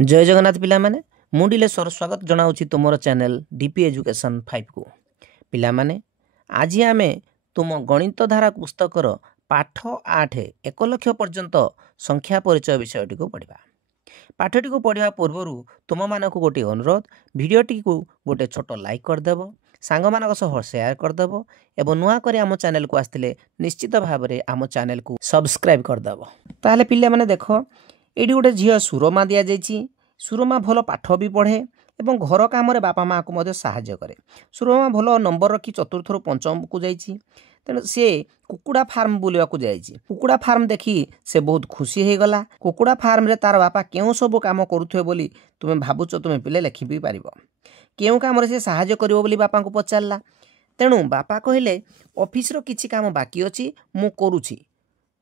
जय जगन्नाथ पिला माने मुंडिलेश्वर स्वागत जनाऊँ तुम चैनल डीपी एजुकेशन 5 को पिला माने आज आमे तुम गणित धारा पुस्तकर पाठ 8 1 लाख पर्यंत संख्या परिचय विषयटी को पढ़ा। पाठटी को पढ़ा पूर्व तुम मानक गोटे अनुरोध भिडटी को गोटे छोट लाइक करदेव सांग मानक सह शेयर करदेव एवं नुआ कर आम चैनल को आसते निश्चित भाव में आम चैनल को सब्सक्राइब करदेव। ताहले पिला माने देख ये गोटे झील सुरमा दि जाइए। सुरमा भल पाठ भी पढ़े एवं घर काम बापा माँ को साहाय्य करे। सुरमा भल नंबर रखी चतुर्थ रु पंचम को जाइए। तेणु सी कुकुड़ा फार्म बुलवा को जाइए। कुकुड़ा फार्म देखी से बहुत खुशी हो गला। कुकुड़ा फार्म रे तार बापा क्यों सब काम करुथे बोली तुम भावुच तुम पिले लिखि भी पार क्यों कम से साहाय्य करिवो बोली बापा को पचारला। तेणु बापा कहले ऑफिस रो किछि काम बाकी अछि मु करूछि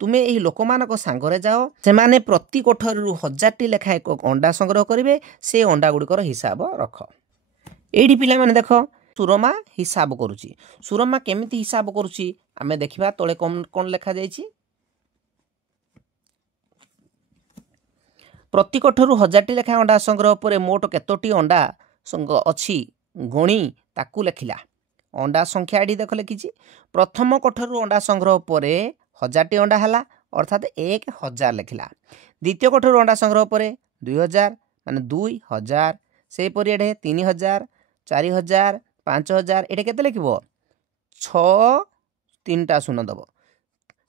तुम्हें यही लोक मानक सांगरे जाओ से माने प्रति कोठरी 1000टी लेखा एक अंडा संग्रह करेंगे से अंडा गुड़िकर हिसाब रख। एडी पिला माने देख सुरमा हिसाब करुची। सुरमा केमिति हिसाब करुची आमे देखिबा तळे कोन लेखा जाइछि। प्रति कोठरी 1000टी लेखा अंडा संग्रह पर मोट केतोटी अंडा अछि गणी ताकू लेखिला। अंडा संख्या एडी देख लिखिछि। प्रथम कोठरी अंडा संग्रह पर 1000टी अंडा हला अर्थात 1000 लिखिला। द्वितीय कोठरी अंडा संग्रह पर 2000 माने 2000 से परि एडे 3000 4000 5000 एडे केते लिखिबो 6 3टा शून्य दबो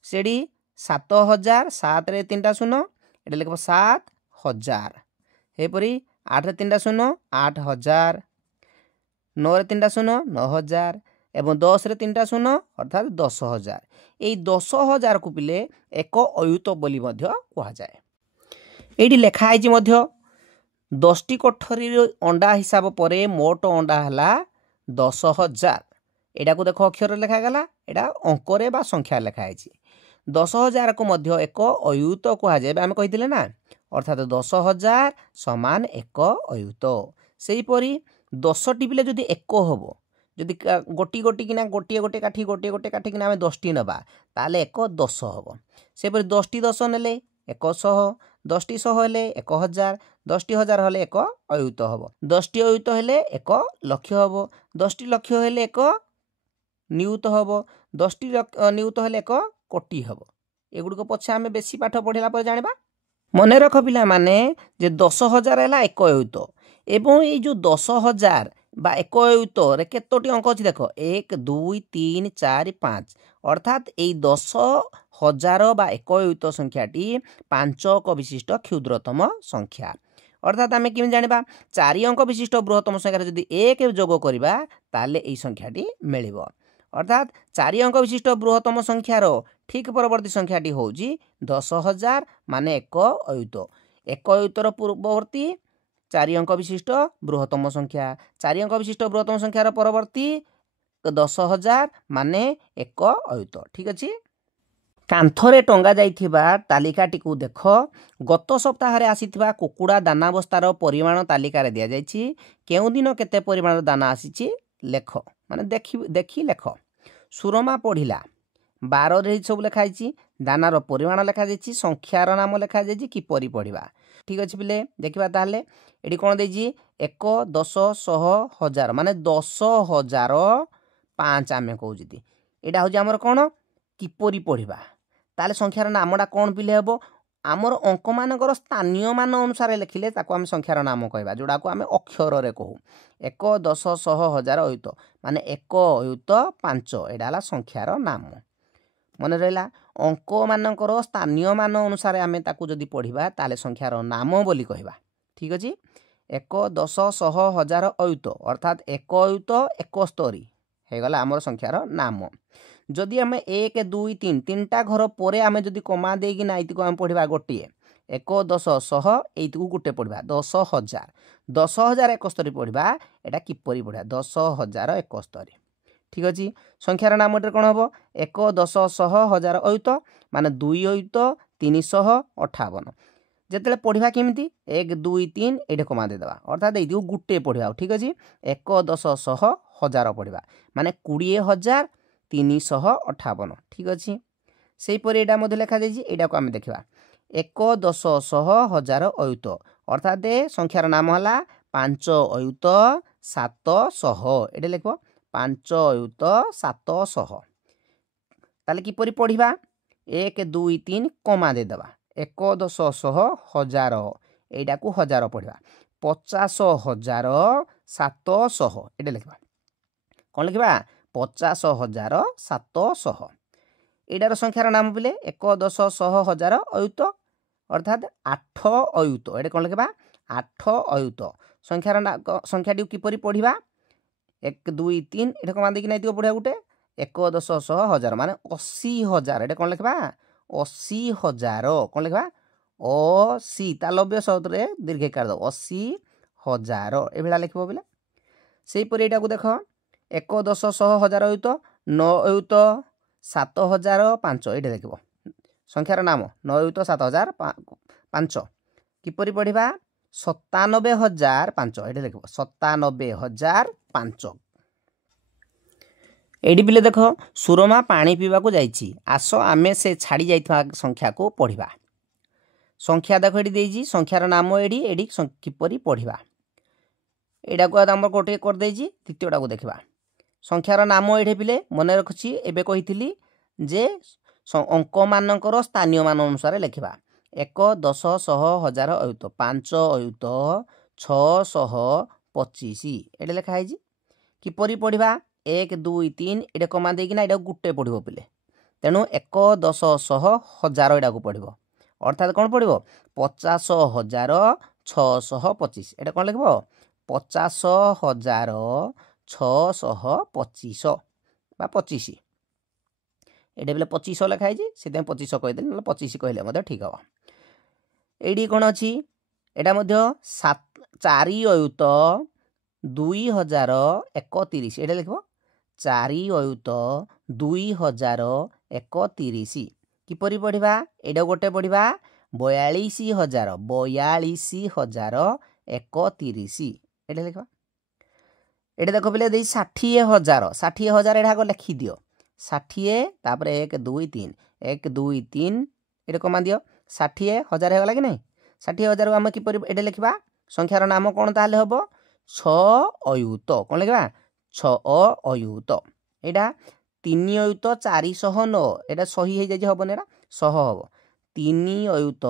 सेडी 7000 7 रे 3टा शून्य एडे लिखिबो 7000 हे परि 8 रे 3टा शून्य 8000 9 रे 3टा शून्य 9000 एवं 10 रे 3टा शून्य अर्थात 10000। यही 10000 को पिले एक अयुत बोली मध्य कहा जाए। एठी लेखा आइछि मध्य 10टी कोठरी अंडा हिसाब परे मोट अंडा हला 10000। एडा को देखो अक्षर लेखा गला एडा अंक रे बा संख्या लेखा आइछि। 10000 को मध्य एक अयुत कहा जाए आमे कहिथिले ना अर्थात 10000 समान एक अयुत। सेही परी 10 टिपिले जदि एक होबो जदि गोटी गोटी किना गोटे गोटे काठी किना 10टी नबा ताले एक 10 हबो। से परि 10टी 10 नेले 100 10टी 100 हेले 1000 10टी 1000 हेले एक अयुत हबो। 10टी अयुत हेले एक लक्ष हबो। 10टी लक्ष हेले एक नियुत हबो। 10टी नियुत हेले एक कोटी हबो। एगुडको पछे आमे बेसी पाठ पढिला पर जानिबा। मने रख पिला माने जे 10000 हेला एक अयुत एवं ए जो 10000 बा एक अयुत रे केतोटी अंक अछि देखो 1 2 3 4 5 अर्थात ए 10000 बा एक अयुत संख्याटी 5 अंक विशिष्ट क्षुद्रतम संख्या। अर्थात आमे किम जानिबा 4 अंक विशिष्ट बृहत्तम संख्या जदि 1 जोग करिबा ताले ए संख्याटी मिलिबो। अर्थात 4 अंक विशिष्ट बृहत्तम संख्यार ठीक परवर्ती संख्याटी होउजी 10000 माने एक अयुत। एक अयुतर पूर्ववर्ती 4 अंक विशिष्ट बृहत्तम संख्या 4 अंक विशिष्ट बृहत्तम संख्यार परवर्ती 10000 माने एक अयुत। ठीक अछि। कांथरे टंगा जाइथिबा तालिकाटी को देख गत सप्ताह रे आसीथिबा कुकुड़ा दाना बस्तार परिमाण तालिका रे दिया जाइछि। केउ दिन केते परिमाण दाना आसीछि लेख माने देखि लेख। सुरमा पढ़िला 12 रे सब लेखा आइछि। दानार परिमाण लेखा जाइछि। संख्यार नाम लेखा जाइछि कि परि पढ़िबा। ठीक अछि पिले देखिबा ताले एडी कोन देछि 1 10 100 1000 माने 10000 5 आमे कहू जति एडा हो जे हमर कोन किपरि पढ़िबा ताले संख्यार नामडा कोन पिले हबो हमर अंक मानकर स्थानीय मान अनुसार लिखिले ताको हम संख्यार नाम कहबा जोडा को हम अक्षर रे कहू 1 10 100 1000 अयुत माने 1 अयुत 5 एडा हला संख्यार नाम। मन रहिला अंक मानकर स्थानीय मान अनुसार आमे ताकू जदि पढ़िबा ताले संख्यार नाम बोली कहबा। ठीक अछि। 1 10 100 1000 अयुत अर्थात 1 अयुत 71 हे गला हमर संख्यार नाम। जदि आमे 1 2 3 तीनटा घर परे आमे जदि कमा देगी ना इति को हम पढ़िबा गोटिए 1 10 100 एइति को गुटे पढ़िबा 10000 10000 71 पढ़िबा एटा किपरि पढ़िबा 10000 71। ठीक अछि। संख्यार नाम एटर कोन हबो 1 10 100 1000 अयुत माने 2 अयुत 358। जेतले पढ़िबा केमिति 1 2 3 एठे कमा दे दबा अर्थात एइति को गुटे पढ़िबा। ठीक अछि। 1 10 100 1000 पढ़िबा माने 20358। ठीक अछि। सेहि परि एटा मध्ये लेखा जाइछि एटा को हम देखिबा 1 10 100 1000 अयुत अर्थात संख्यार नाम है 5 अयुत 700 ये लिख 5 अयुत 700 ताले किपरि पढ़िबा 1 2 3 कमा देदेबा 1 10 100 1000 एटा को 1000 पढ़िबा 50,000 700 ये लिखा कौन लिखा 50,700 एटार संख्यार नाम बोले 1 10 100 1000 अयुत अर्थात 8 अयुत ये कौन लिखा 8 अयुत संख्याटी किपरि पढ़िबा 1 2 3 ये कमा देकी नहीं पढ़िया गोटे 1 10 100 1000 माने 80,000 ये कौन लिखा 80,000 कौन लिखा 80 ता लब्य शब्द दीर्घकार दो 80,000 ये लिखो बोले से यहाँ को देख 1 10 100 1000 अयुत 9 अयुत 7,005 ये देख संख्यार नाम 9 अयुत 7,005 किपरि पढ़िबा 97,005 ये लिख 97,005 एडी बिले देख सुरमा पानी पीवा को जाइछि आस आमे से छाड़ी जाइथिबा संख्या को पढ़िबा संख्या देख एडी देइछि संख्यार नाम एडी एडी किपरि पढ़िबा एडा को आम गोटे कर देइछि द्वितीयटा को देखिबा संख्यार नाम एडी पिले मन रखछि एबे कहिथिली जे अंक मानकर स्थानीय मान अनुसार लिखिबा 1 10 100 1000 अयुत 5 अयुत 625 एडे लिखा है किपरि पढ़िबा 1 2 3 ये कमा देकिना ये गोटे पढ़ो पिले तेणु 1 10 100 1000 एटा को पढ़ो अर्थात कौन पढ़ो 50,625 एटा कौन लिख 50,625 बा 25 एटा बोले 25 लिखाई से 25 कहीदे ना 25 कहले ठीक हम ये कौन अच्छी यहाँ 4 अयुत 2031 ये लिख 4 अयुत 2031 किपरि पढ़िबा एडा गोटे पढ़िबा 42,000 42,031 एडा लिखा एडा देख पे 60,000 एडा लिखि दियो 60 तापर 1 2 3 1 2 3 ये कमा दियो 60,000 होगा कि नहीं 60,000 आम किपरि एडा लिखा संख्यार नाम कौन ताले हम 6 अयुत कौन लिखा 6 अयुत एटा 3 अयुत 409 एटा सही हो जाए हम ना 100 हम 3 अयुत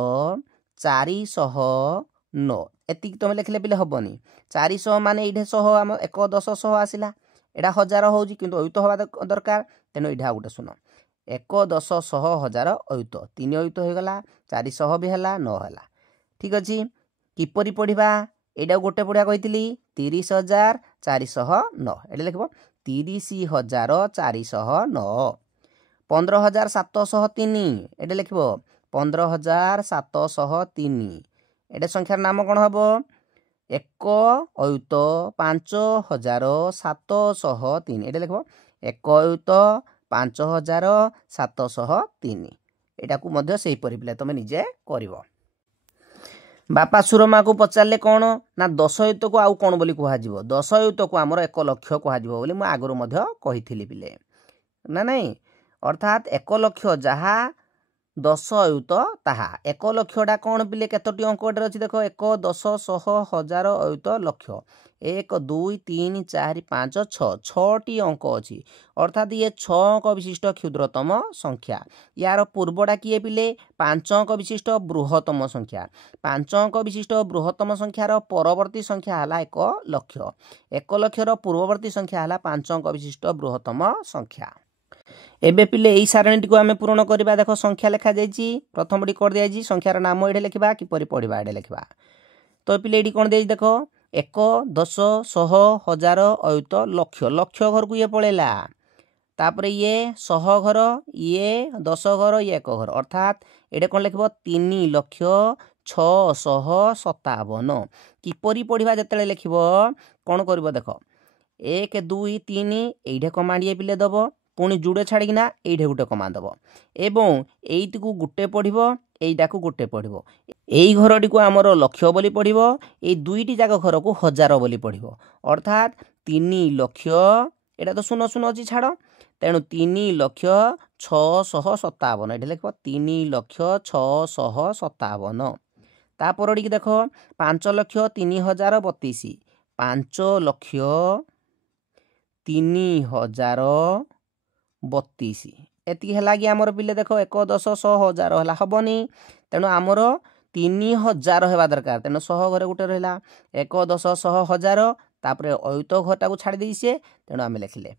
409 एति तुम लिखले पे हेनी 400 मान ये 100 आम 1 10 100 आसला एटा 1000 हो अयुत हवा दरकार तेणु यहाँ गोटे शुण 1 10 100 1000 अयुत 3 अयुत होगला 400 भी है 9 है ठीक अच्छे किपरि पढ़िबा एटा गोटे पढ़िया कही 30,409 ये लिख 30,409 15,703 ये लिख 15,703 ये संख्यार नाम कौन हम 1 अयुत 5,703 ये लिख 1 अयुत 5,703 यहाँ को से पिले तुम निजे कर बापा सुरमा को पचारे कौन ना 10 अयुत को आउ कौन बोली कह 10 अयुत को आमर 1 लक्ष कह आगुरी कही पिले ना नहीं अर्थात 1 लक्ष जहा 10 अयुत ताहा 1 लक्षटा कौन पिले केतोटी अंक अच्छी देख 1 10 100 1000 अयुत लक्ष 1 2 3 4 5 6 6टी अंक अच्छी अर्थात ये 6 अंक विशिष्ट क्षुद्रतम संख्या यार पूर्वटा किए पिले 5 अंक विशिष्ट बृहत्तम संख्या 5 अंक विशिष्ट बृहत्तम संख्यार परवर्ती संख्या है 1 लक्ष 1 लक्षर पूर्ववर्ती संख्या है 5 अंक विशिष्ट बृहत्तम संख्या एबे पिले यही सारणी को आम पूरण करवा देख संख्या लिखा जाइए प्रथम कर दिया संख्यार नाम ये लिखा किपरि पढ़ा ये लिखा तो पिले ये कौन दे देख 1 10 100 1000 अयुत लक्ष लक्ष घर को ये पलैला तापर ये 100 घर ये 10 घर ये 1 घर अर्थात ये कौन लिख 3,657 किपरि पढ़ा जिते लिख कौन कर देख 1 2 3 ये कमांड ये पिले दब पुणी जुड़े छाड़ीना ये गोटे कमांड दब एवं एईटी को गोटे पढ़ो यहीटा को गोटे पढ़ो यही घरटी को आमर लक्ष बोली पढ़ो ये दुईटी जाक घर को 1000 बोली पढ़ो अर्थात 3 लक्ष एटा तो 0 0 अच्छी छाड़ तेणु 3,657 ये लिख 3,657 तापर देख 5,03,032 5,03,032 एति है कि आमर पिले देख 1 10 100 1000 है हेनी तेणु आमर 3000 होगा दरकार तेणु 100 घरे गोटे रहा 1 10 100 1000 तापर अयुत घरटा को छाड़ी दी सी तेणु आम लिखिले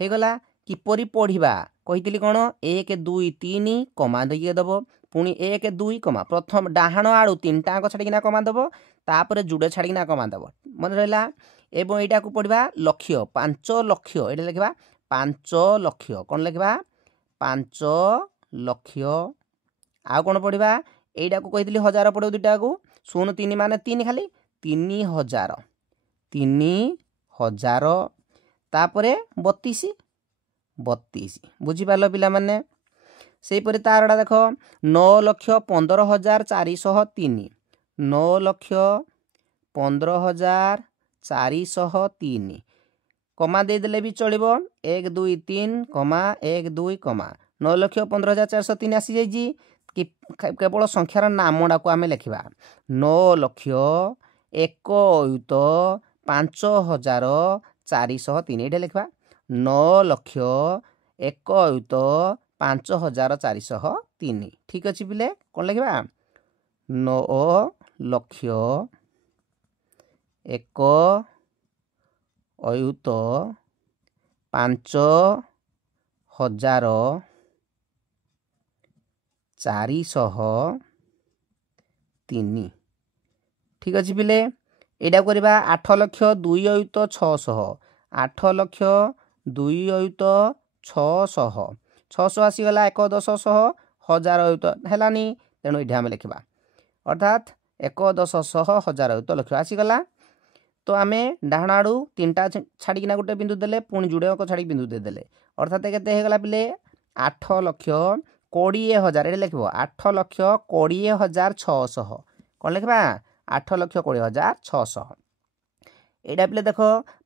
हो गला किपरि पढ़ा कही कौन 1 2 3 कमा दिए दब पुणी 1 2 कमा प्रथम डाहाण आड़ू 3 टाँग छाड़ीना कमा दब तापर जुड़े छाड़ीना कमा दब मन रहा एवं यहाँ को पढ़ा लक्ष्य 5 लक्ष ये लिखा 5 लक्ष कौन लिखा 5 लक्ष आउ कौन पढ़ा यहीटा को कही 1000 पड़ो दुटा को 0 3 मान 3 खाली 3000 तापरे 32 बुझीपार पिला माने से परी तारटा देख 9,15,403 9,15,403 कमा देदेले भी चलो 1 2 3 कमा 1 2 कमा 9,15,403 आसी जाइए कि केवल संख्यार नामटा को आम लिखा 9,01,5,403 ये लिखा 9,01,5,403 ठीक अच्छे पिले कौन लिखा 9,01,5,403 ठीक अच्छे पिले यहाँ करवा 8,02,600 8,02,600 600 आसीगला 1 10 100 1000 अयुत हैलानी तेणु ये आम लिखा अर्थात 1 10 100 1000 अयुत लक्ष्य आसीगला तो आम डाहाण आड़ू 3टा छाड़ीना गोटे बिंदु देले पुणी जुड़े छाड़ी बिंदु देदेले अर्थात केते होगला पिले 8,20,000 ये लिख 8,20,600 कौन लिखा 8,20,600 एटा पिले देख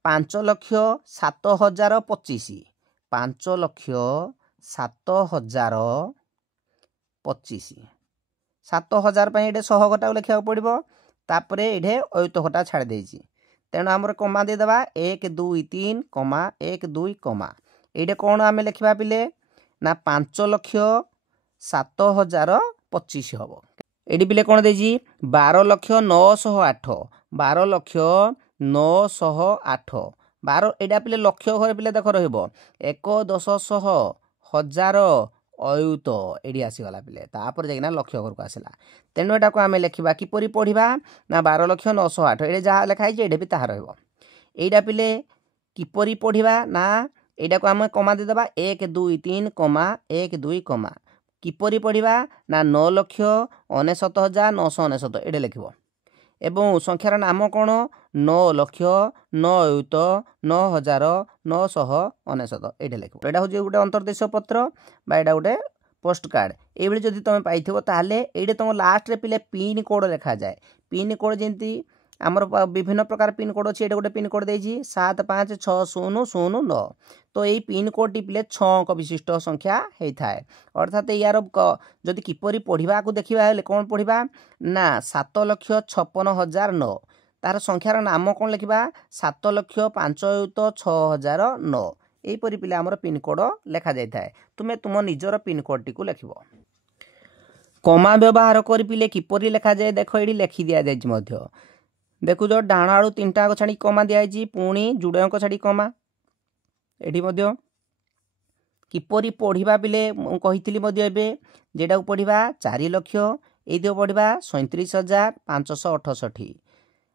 5,07,025 5,07,025 7,000 ये 100 घटा लिखा पड़ो तापर ये अयुत घटा छाड़ी देती तेणु आमर कमा देदेबा 1 2 3 कमा 1 2 कमा ये कौन आम लिखा पिले ना 5,07,025 हम ये पिले कौन देजी 12,908 12,908 12 यहाँ पिले लक्ष्य घरे पिले देख रहा 1 10 100 1000 अयुत ये आसीगला पिले तापर जाइना लक्ष्य घर को आसला तेणु यहाँ को आम लिखा किपरि पढ़ा ना 12,908 ये जहाँ लिखाई ये भी ताहा रहा पिले किपरि पढ़ा ना यहाँ को आम कमा देदेबा 1 2 3 कमा 1 2 कमा किपरि पढ़ा ना 9,99,999 ये लिख एवं संख्यार नाम कौन 9 लक्ष 9 अयुत 9,999 ये लिख यहाँ हूँ गोटे अंतर्देशीय पत्र यहाँ गोटे पोस्ट कार्ड ये जब तुम पाई ये तुम लास्ट रे पिले पिन कोड लिखा जाए पिन कोड जमी आमर विभिन्न प्रकार पिन कोड अच्छी ये गोटे पिन कोड देती 756009 तो यही पिन कोड टिपिले 6 अंक विशिष्ट संख्या होता है अर्थात यार जदि किपरि पढ़ा को देखा कौन पढ़ा ना 7,56,009 तार संख्यार नाम कौन लिखा 7,05,6,009 यहीपरि पिले आमर पिन कोड लिखा जाए तुम्हें तुम निजर पिन कोड टी लिख कमा व्यवहार कर पिले किपरि लिखा जाए देख ये लिखि दि जाए देखुच डाण आड़ू 3टा अंक छाड़ी कमा दिखाई पुणी जुड़े अंक छाड़ी कमा ये किपरि पढ़ा पिले कही जेटा पढ़ा 4 लक्ष ये पढ़ा 37,568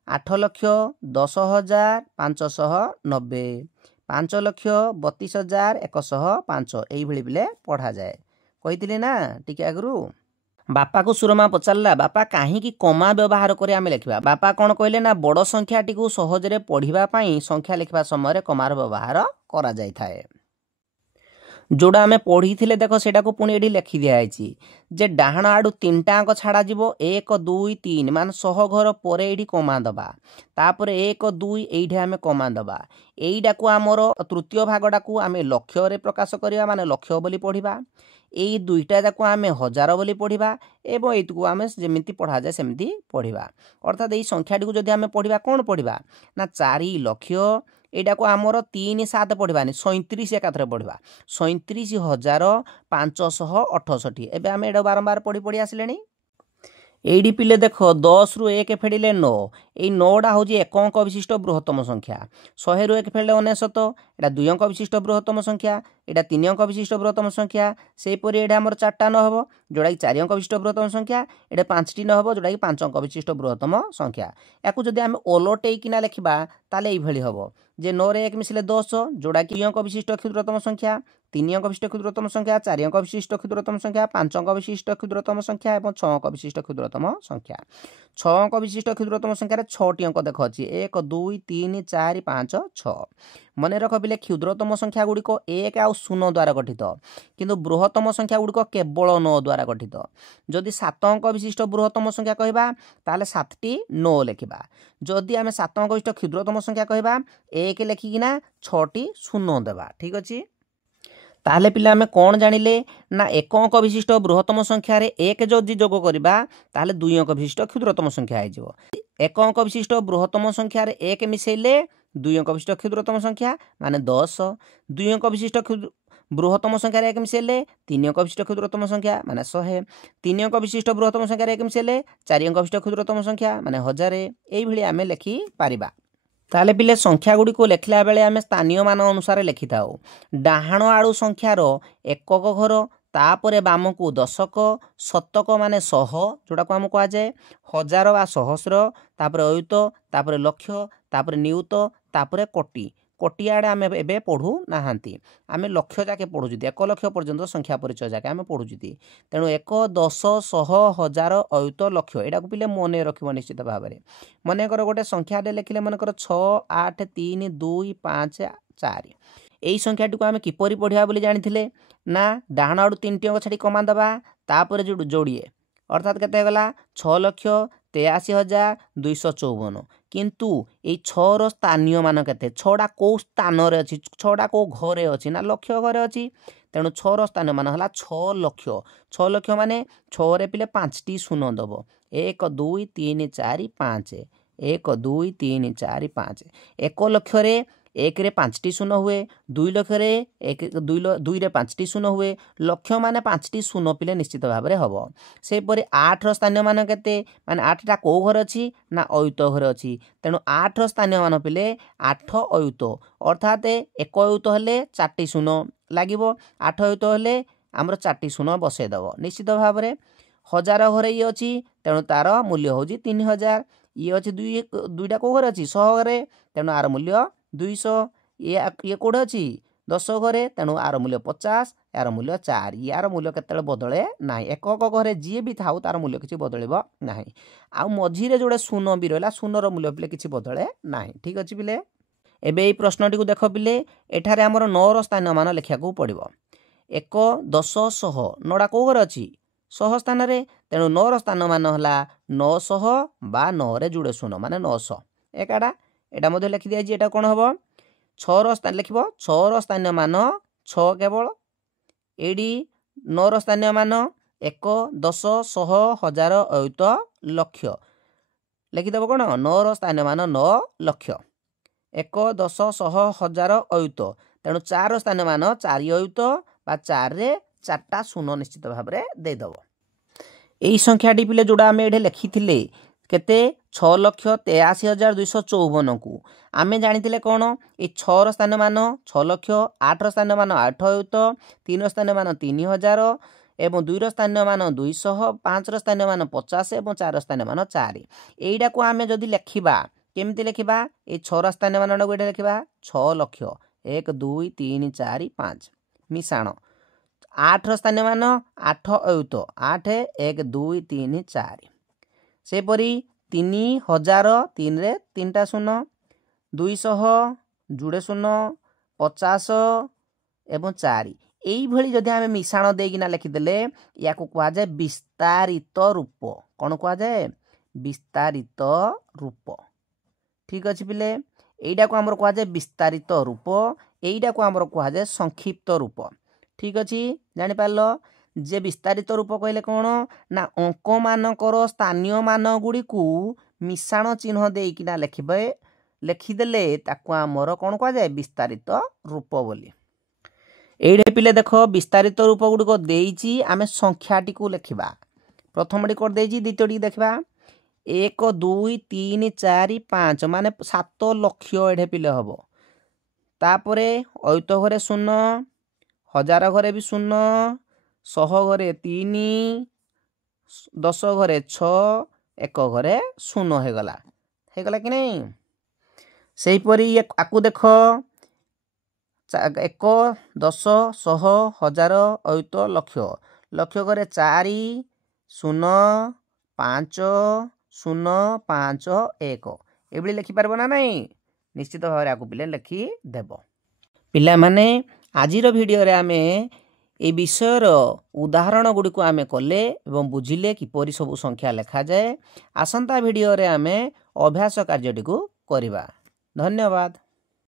8,10,590 5,32,105 यही पिले पढ़ा जाए कही ना टिके आगु बापा को सुरमा पचारा बापा कहीं कमा व्यवहार कर आम लिखा बापा कौन कहले ना बड़ संख्याटी को सहजरे पढ़ापी संख्या लिखा समय कमार व्यवहार करा जाए। जोड़ा आम पढ़ी देख से पुणी ये लिखि दिखाई जे डाहाण आड़ू तीनटा अंक छाड़ा जीव 1 2 3 मान 100 घर पर ये कमा दबा तापर 1 2 ये आम कमा दबा यहीटा को आमर तृतीय भागटा को आम लक्ष्य प्रकाश करवा माने लक्ष्य बोली पढ़ा यही दुईटा जाक आम हजार बोली पढ़ा एवं यू आम जमी पढ़ा जाए सेमती पढ़ा अर्थात यही संख्याटी को जब आम पढ़ा कौन पढ़ा ना 4 लक्ष एटा को आमर 3 7 पढ़ानी 37 एकाथरे पढ़ा 37,568 एवं आम एटा बारंबार पढ़ी पढ़ी आसिले एडी पिले देख 10 रु 1 फेड़िले 9 यही 9टा हूँ 1 अंक विशिष्ट बृहत्तम संख्या 100 रु 1 फेड़िले 99 एटा 2 अंक विशिष्ट बृहत्तम संख्या एटा 3 अंक विशिष्ट बृहत्तम संख्या सेहीपरि एटा आमर 4टा न हो जोड़ा कि 4 अंक विशिष्ट बृहत्तम संख्या एटा 5टी न हो जोड़ा कि 5 अंक विशिष्ट बृहत्तम संख्या या जदि आम ओलटेकिना लिखा ताले ये हम जे 9 रे 1 मिसिले 10 जोड़ा कि 2 अंक विशिष्ट क्षुद्रतम संख्या 3 अंक विशिष्ट क्षुद्रतम संख्या 4 अंक विशिष्ट क्षुद्रतम संख्या 5 अंक विशिष्ट क्षुद्रतम संख्या और 6 अंक विशिष्ट क्षुद्रतम संख्या 6 अंक विशिष्ट क्षुद्रतम संख्यार 6टी अंक देख अच्छी 1 2 3 4 5 6 मन रख पिले क्षुद्रतम संख्या गुड़िक 1 आउ 0 द्वारा गठित किंतु बृहत्तम संख्या गुड़िक केवल 9 द्वारा गठित जदि 7 अंक विशिष्ट बृहत्तम संख्या कहबा ताले 7टी 9 लिखा जदि आम 7 अंक विशिष्ट क्षुद्रतम संख्या कहबा 1 लिखिकिना 6टी 0 देवा ठीक अच्छे ताहले पिला आमे कौन जानिले ना 1 अंक विशिष्ट बृहत्तम संख्यार 1 जदि जोग करबा ताहले 2 अंक विशिष्ट क्षुद्रतम संख्या हो जाव 1 अंक विशिष्ट बृहत्तम संख्यार 1 मिसेले 2 अंक विशिष्ट क्षुद्रतम संख्या माने 10 2 अंक विशिष्ट बृहत्तम संख्यार 1 मिसेले 3 अंक विशिष्ट क्षुद्रतम संख्या माने 100 3 अंक विशिष्ट बृहत्तम संख्यार 1 मिसेले 4 अंक विशिष्ट क्षुद्रतम संख्या माने 1000 एई भली आमे लिखि पारिबा ताले पिले संख्या गुड़ी को लिखला बेले आम स्थानीय मान अनुसार लिखि था डाहाण आड़ू संख्यार एकक घर तापरे बाम को दशक शतक माने 100 जोड़ा को आम कह जाए हजार बा सहस्र तापरे अयुत तापरे लक्ष तापरे नियुत तापरे कोटी कोटी आड़े आम एबे पढ़ू नाहांती आम लक्ष जाके पढ़ुँ 1 लक्ष पर्यंत संख्या परिचय जाके आम पढ़ुँ तेणु 1 10 100 1000 अयुत लक्ष यहाँ को पिले मन रख निश्चित भाव में मनकर गोटे संख्या लिखिले मनकर 6 8 3 2 5 4 यही संख्याटी को आम किपरि पढ़ा बोली जानी ना डाहाण आड़ू 3टी अंक छाड़ी कमा दबा तापर जो जोड़िए अर्थात केते गला 6,83,254 किंतु ये 6 स्थानीय मान के 6टा कौ स्थान अच्छी 6टा कौ घरे अच्छी ना लक्ष घरे अच्छी तेणु 6 स्थानीय मान है 6 लक्ष माने 6 रे पिले 5टी 0 दब 1 2 3 4 5 1 2 3 4 5 1 लक्ष 1 रे 5टी 0 हुए 2 लक्ष 2 रे 5टी 0 हुए लक्ष माने 5टी 0 पिले निश्चित भाव में हम से 8 स्थानीय मान के माने 8टा कौ घर अच्छी ना अयुत घर अच्छी तेणु 8 स्थानीय मान पिले 8 अयुत अर्थात 1 अयुत हेले 4टी 0 लगे 8 अयुत हेले आमर 4टी 0 बसईदेव निश्चित भाव में 1000 घर ये अच्छी तेणु तार मूल्य हूँ 3000 ये अच्छी दुईटा कौ घर अच्छी 100 घरे तेणु आर मूल्य 200 ये कौटे अच्छी 10 घरे तेणु आर मूल्य 50 यार मूल्य 4 यार मूल्य केते बदले ना एकक घरे जी भी था तार मूल्य किसी बदल ना आउ मझीरे जोड़े 0 भी रहा 0 मूल्य पिले किसी बदले ना ठीक अच्छे पिले एबे ये प्रश्नटी को देख पिले एठारे आमर 9 स्थानीय मान लिखा पड़ो 1 10 100 9टा कौ घर अच्छी 100 स्थान तेणु 9 स्थान मान है 900 बा 9 रे जुड़े 0 माने 900 एकाटा एटा मध्य लिखि दिया एटा कौन हम 6 स्थान लिख 6 स्थानीय मान 6 केवल एडी 9 स्थानीय मान 1 10 100 1000 अयुत लक्ष लिखिदेव कौन 9 स्थानीय मान 9 लक्ष 1 10 100 1000 अयुत तेणु 4 स्थानीय मान 4 अयुत बा 4 रे 4टा 0 निश्चित भाव में देदेव यही संख्याटी पिले जोड़ा आम ये लिखी केते 6,83,254 को आम जानी कौन ये 6 स्थान मान 6 लक्ष 8 स्थान मान 8 अयुत 3 स्थान मान 3000 एवं 2 स्थान मान 200 5 स्थान मान 50 और 4 स्थान मान 4 यहीटा को आम जदि लिखा केमती लिखा ये 6 स्थान मान को लिखा 6 लक्ष 1 2 3 4 5 मिशाण 8 स्थान मान 8 अयुत 8 1 2 3 4 सेपरी 3000 3 रे 3टा 0 200 जुड़े 0 50 एवं 4 এইଭଳି ଯଦି ଆମେ ମିଶାଣ ଦେଇକିନା ଲେଖିଦେଲେ ୟାକୁ କୁହାଯାଏ ବିସ୍ତାରିତ ରୂପ। କ'ଣ କୁହାଯାଏ? ବିସ୍ତାରିତ ରୂପ। ଠିକ୍ ଅଛି ପିଲେ, এইଟାକୁ ଆମର କୁହାଯାଏ ବିସ୍ତାରିତ ରୂପ, এইଟାକୁ ଆମର କୁହାଯାଏ ସଂକ୍ଷିପ୍ତ ରୂପ। ଠିକ୍ ଅଛି, ଜାଣିପାରିଲ ଯେ ବିସ୍ତାରିତ ରୂପ କହିଲେ କ'ଣ ନା ଅଙ୍କମାନଙ୍କର ସ୍ଥାନୀୟ ମାନ ଗୁଡ଼ିକୁ ମିଶାଣ ଚିହ୍ନ ଦେଇକିନା ଲେଖିଦେଲେ ତାକୁ ଆମର କ'ଣ କୁହାଯାଏ? ବିସ୍ତାରିତ ରୂପ ବୋଲି। এইটা ପିଲେ ଦେଖ ବିସ୍ତାରିତ ରୂପ ଗୁଡ଼ିକ ଦେଇଛି, ଆମେ ସଂଖ୍ୟାଟିକୁ ଲେଖିବା। ପ୍ରଥମଟି କରିଦେଇଛି, ଦ୍ୱିତୀୟଟି ଦେଖିବା। 1 2 3 4 5 ମାନେ 7 ଲକ୍ଷ ଏଠି ପିଲେ ହବ। ତାପରେ ଅୟୁତ ଘରେ 0, ହଜାର ଘରେ ବି 0, 100 ଘରେ 3, 10 ଘରେ 6, 1 ଘରେ 0 ହେଇଗଲା କି ନାହିଁ? ସେହିପରି ଆକୁ ଦେଖ 1 10 100 1000 ଅୟୁତ ଲକ୍ଷ, ଲକ୍ଷ ଘରେ 4 0 5 0 5 1 ଏଭଳି ଲେଖିପାରିବ ନା ନାହିଁ? ନିଶ୍ଚିତ ଭାବରେ ଆକୁ ପିଲେ ଲେଖିଦେବ। ପିଲାମାନେ ଆଜିର ଭିଡ଼ିଓରେ ଆମେ এই ବିଷୟର ଉଦାହରଣ ଗୁଡ଼ିକୁ ଆମେ କଲେ ଏବଂ ବୁଝିଲେ କିପରି ସବୁ ସଂଖ୍ୟା ଲେଖାଯାଏ। ଆସନ୍ତା ଭିଡ଼ିଓରେ ଆମେ ଅଭ୍ୟାସ କାର୍ଯ୍ୟଟିକୁ କରିବା। ଧନ୍ୟବାଦ।